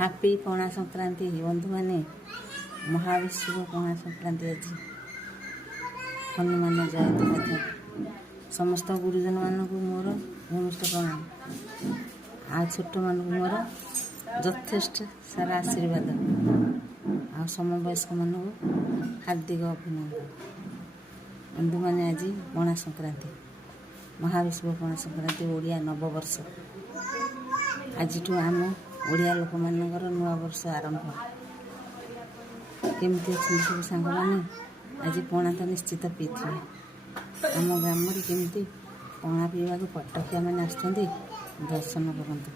Happy Pana Sankranti ବନ୍ଧୁମାନେ। ମହାବିଷୁବ ପଣା ସଂକ୍ରାନ୍ତି ଅଛି। ହନୁମାନ ଜୟନ୍ତୀ ମଧ୍ୟ। ସମସ୍ତ ଗୁରୁଜନମାନଙ୍କୁ ମୋର ଭୂମିଷ୍ଠ ପ୍ରଣାମ। ଆଉ ଛୋଟମାନଙ୍କୁ ମୋର ଯଥେଷ୍ଟ ସାରା ଆଶୀର୍ବାଦ। ଆଉ ସମବୟସ୍କମାନଙ୍କୁ ହାର୍ଦ୍ଦିକ ଅଭିନନ୍ଦନ। ବନ୍ଧୁମାନେ ଆଜି ପଣା ସଂକ୍ରାନ୍ତି, ମହାବିଷୁବ ପଣା ସଂକ୍ରାନ୍ତି, ଓଡ଼ିଆ ନବବର୍ଷ। ଆଜିଠୁ ଆମ ଓଡ଼ିଆ ଲୋକମାନଙ୍କର ନୂଆ ବର୍ଷ ଆରମ୍ଭ। କେମିତି ଅଛନ୍ତି ସବୁ ସାଙ୍ଗମାନେ? ଆଜି ପଣା ତ ନିଶ୍ଚିତ ପିଇଥିବେ। ଆମ ଗ୍ରାମରେ କେମିତି ପଣା ପିଇବାକୁ ପଟକିଆମାନେ ଆସୁଛନ୍ତି, ଦର୍ଶନ କରନ୍ତୁ।